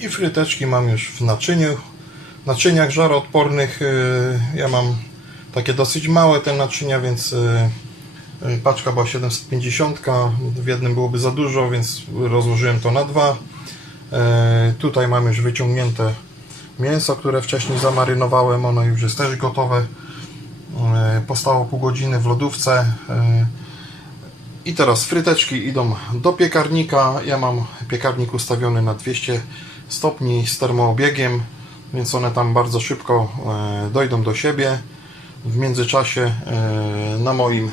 I fryteczki mam już w naczyniu. Naczyniach żaroodpornych y, ja mam takie dosyć małe te naczynia, więc y, y, paczka była 750, w jednym byłoby za dużo, więc rozłożyłem to na dwa. Tutaj mam już wyciągnięte mięso, które wcześniej zamarynowałem, ono już jest też gotowe. Postało pół godziny w lodówce. I teraz fryteczki idą do piekarnika. Ja mam piekarnik ustawiony na 200 stopni z termoobiegiem, więc one tam bardzo szybko e, dojdą do siebie. W międzyczasie e, na moim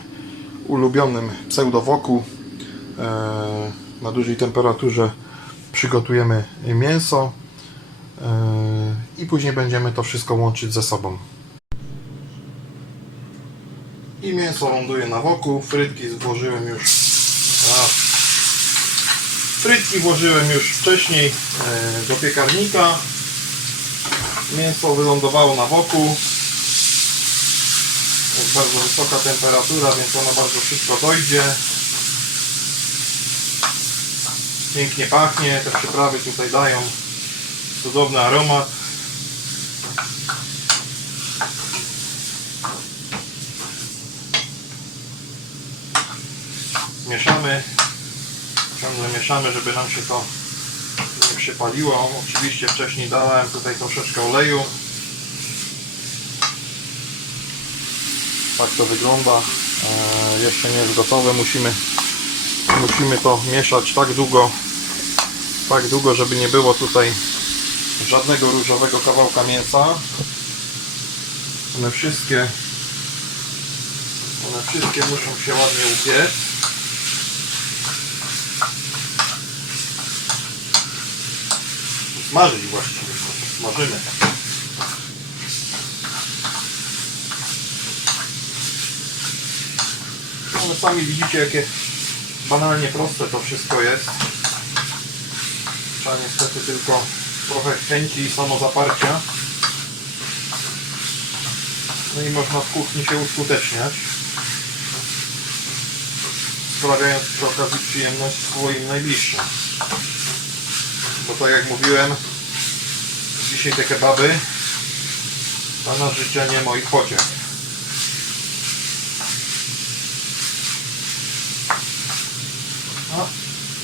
ulubionym pseudowoku e, na dużej temperaturze przygotujemy mięso i później będziemy to wszystko łączyć ze sobą. I mięso ląduje na woku, frytki włożyłem już raz. Frytki włożyłem już wcześniej e, do piekarnika. Mięso wylądowało na woku. Jest bardzo wysoka temperatura, więc ono bardzo szybko dojdzie. Pięknie pachnie, te przyprawy tutaj dają cudowny aromat. Mieszamy, ciągle mieszamy, żeby nam się to nie przypaliło. Oczywiście wcześniej dałem tutaj troszeczkę oleju. Tak to wygląda. E, jeszcze nie jest gotowe. Musimy, musimy to mieszać tak długo, tak długo, żeby nie było tutaj żadnego różowego kawałka mięsa. One wszystkie, one wszystkie muszą się ładnie upiec. Smażyć właściwie, smażymy. No, sami widzicie jakie banalnie proste to wszystko jest. Trzeba niestety tylko trochę chęci i samozaparcia. No i można w kuchni się uskuteczniać. Sprawiając przy okazji przyjemność swoim najbliższym. Bo tak jak mówiłem, dzisiaj te kebaby to na życzenie moich pociech. A,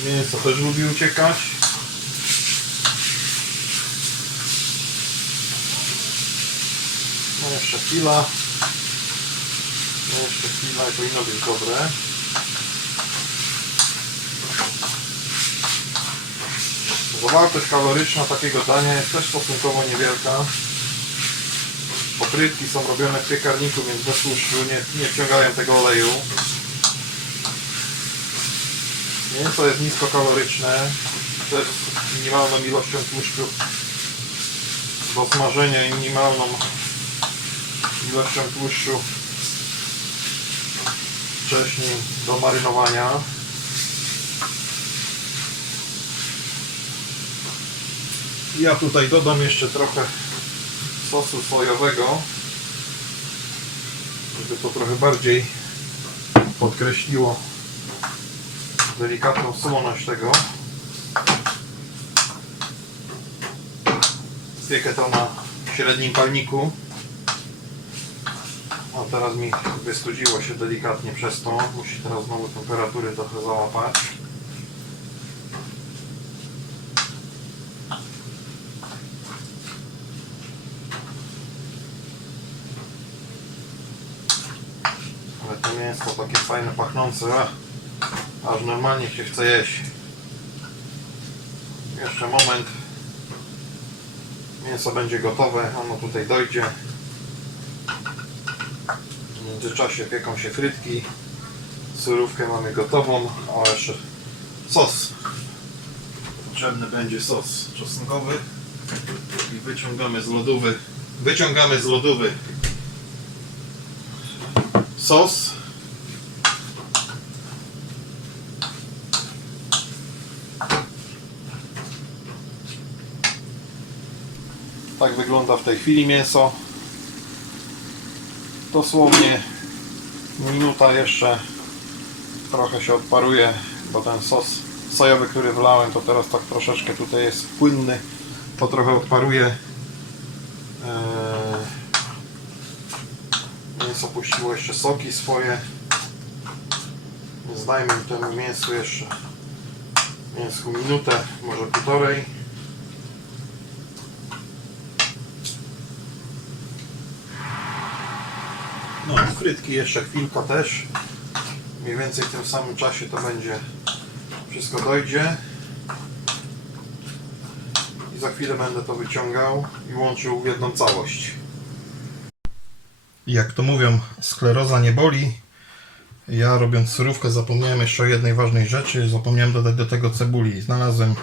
mięso też lubi uciekać. No jeszcze chwila. No jeszcze chwila i powinno być dobre. Zawartość kaloryczna takiego dania jest też stosunkowo niewielka. Poprytki są robione w piekarniku, więc bez tłuszczu nie, nie wciągają tego oleju. Mięso jest niskokaloryczne, też z minimalną ilością tłuszczu do smażenia i minimalną ilością tłuszczu wcześniej do marynowania. Ja tutaj dodam jeszcze trochę sosu sojowego, żeby to trochę bardziej podkreśliło delikatną słoność tego. Piekę to na średnim palniku. A teraz mi wystudziło się delikatnie przez to. Musi teraz znowu temperatury trochę załapać. Mięso takie fajne, pachnące. Aż normalnie się chce jeść. Jeszcze moment. Mięso będzie gotowe, ono tutaj dojdzie. W międzyczasie pieką się frytki. Surówkę mamy gotową, a jeszcze sos. Potrzebny będzie sos czosnkowy. I wyciągamy z lodówy. Wyciągamy z lodówy sos. Tak wygląda w tej chwili mięso. Dosłownie minuta jeszcze trochę się odparuje, bo ten sos sojowy, który wlałem, to teraz tak troszeczkę tutaj jest płynny. to trochę odparuje. Eee, mięso puściło jeszcze soki swoje. Więc dajmy temu mięsu jeszcze mięsku minutę, może półtorej. No, frytki jeszcze chwilka też. Mniej więcej w tym samym czasie to będzie wszystko dojdzie. I za chwilę będę to wyciągał i łączył w jedną całość. Jak to mówią, skleroza nie boli. Ja robiąc surówkę zapomniałem jeszcze o jednej ważnej rzeczy. Zapomniałem dodać do tego cebuli. Znalazłem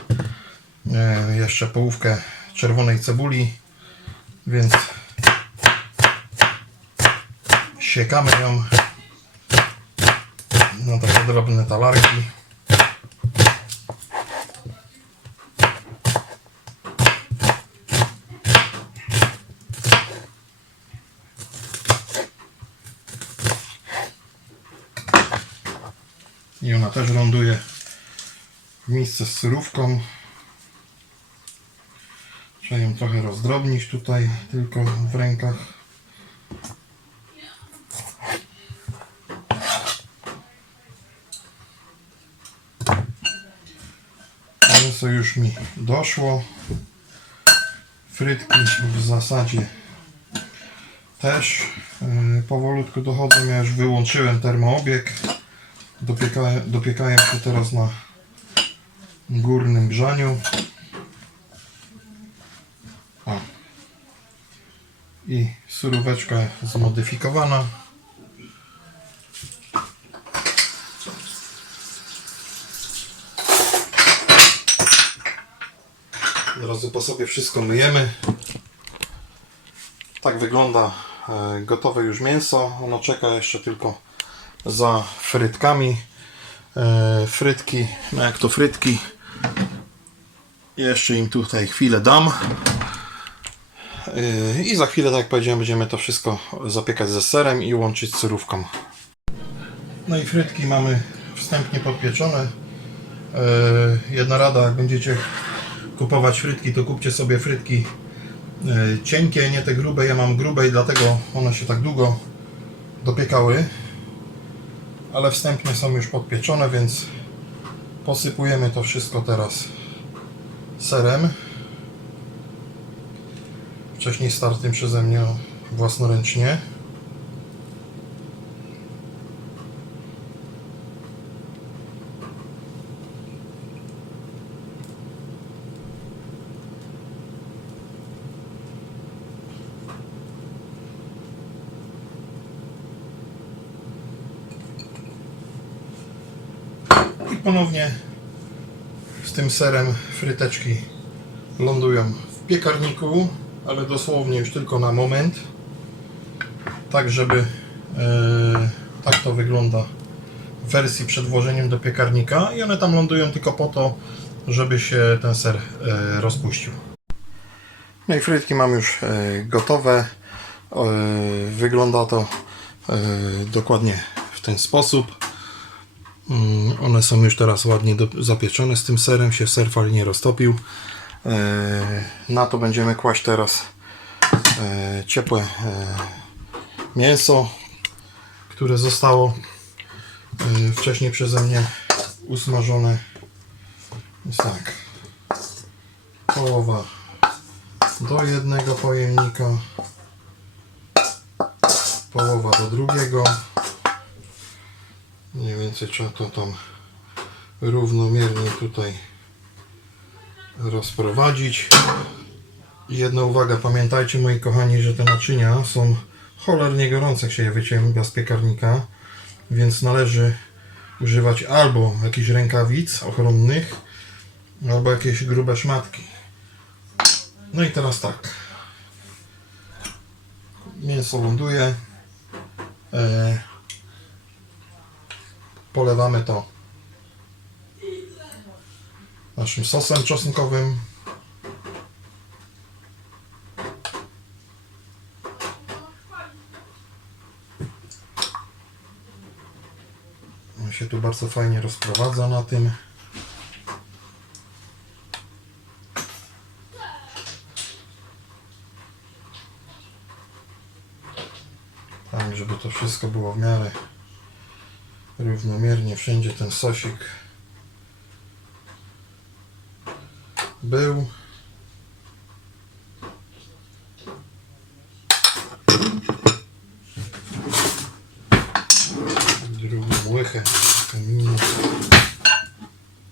e, jeszcze połówkę czerwonej cebuli, więc siekamy ją na takie drobne talarki. I ona też ląduje w miejsce z surówką. Trzeba ją trochę rozdrobnić tutaj, tylko w rękach. Mięso już mi doszło. Frytki w zasadzie też yy, powolutku dochodzą. Ja już wyłączyłem termoobieg. Dopiekałem, dopiekałem się teraz na górnym grzaniu. I suróweczka zmodyfikowana. Od razu po sobie wszystko myjemy. Tak wygląda e, gotowe już mięso. Ono czeka jeszcze tylko za frytkami. E, frytki, no jak to frytki. Jeszcze im tutaj chwilę dam. E, I za chwilę, tak jak powiedziałem, będziemy to wszystko zapiekać ze serem i łączyć z surówką. No i frytki mamy wstępnie podpieczone. Jedna rada, jak będziecie kupować frytki, to kupcie sobie frytki e, cienkie, nie te grube. Ja mam grube i dlatego one się tak długo dopiekały ale wstępnie są już podpieczone, więc posypujemy to wszystko teraz serem. Wcześniej startym przeze mnie własnoręcznie. I ponownie z tym serem fryteczki lądują w piekarniku, ale dosłownie już tylko na moment. Tak, żeby e, tak to wygląda w wersji przed włożeniem do piekarnika i one tam lądują tylko po to, żeby się ten ser e, rozpuścił. No i frytki mam już e, gotowe. E, wygląda to e, dokładnie w ten sposób. Mm, One są już teraz ładnie zapieczone z tym serem, się ser fajnie roztopił. E, na to będziemy kłaść teraz e, ciepłe e, mięso, które zostało wcześniej przeze mnie usmażone. Więc tak, połowa do jednego pojemnika, połowa do drugiego. Mniej więcej trzeba to tam równomiernie tutaj rozprowadzić. Jedna uwaga, pamiętajcie moi kochani, że te naczynia są cholernie gorące, jak się je wyciąga z piekarnika, więc należy używać albo jakichś rękawic ochronnych, albo jakieś grube szmatki. No i teraz tak. Mięso ląduje. E, polewamy to naszym sosem czosnkowym. On się tu bardzo fajnie rozprowadza na tym. Tam, żeby to wszystko było w miarę równomiernie wszędzie ten sosik był. Drugą łychę.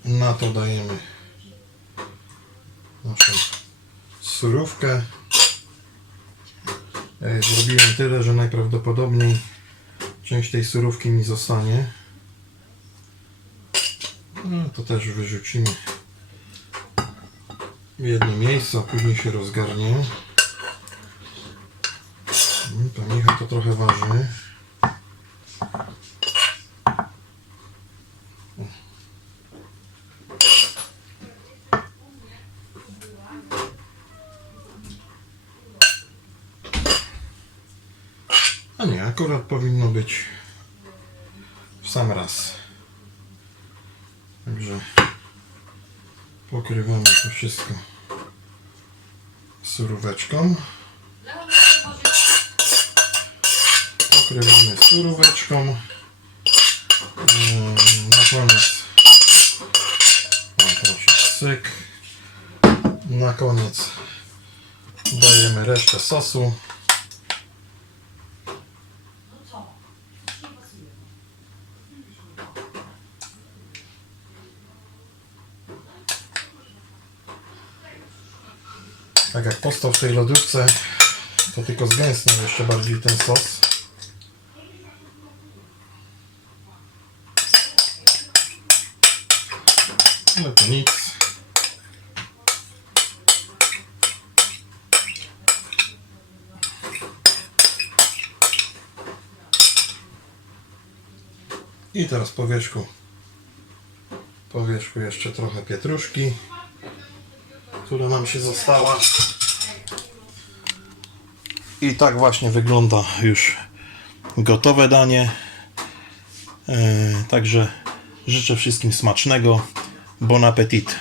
Na to dajemy naszą surówkę. Zrobiłem tyle, że najprawdopodobniej część tej surówki mi zostanie. No, to też wyrzucimy w jedno miejsce, a później się rozgarnie. Mm, Ta micha to trochę waży. A nie, akurat powinno być w sam raz. Także pokrywamy to wszystko suróweczką. Pokrywamy suróweczką. Eee, Na koniec o, syk. Na koniec dajemy resztę sosu. Tak jak postał w tej lodówce, to tylko zgęstniał jeszcze bardziej ten sos. Ale to nic. I teraz po wierzchu, po wierzchu jeszcze trochę pietruszki która nam się została. I tak właśnie wygląda już gotowe danie. E, także życzę wszystkim smacznego. Bon appetit.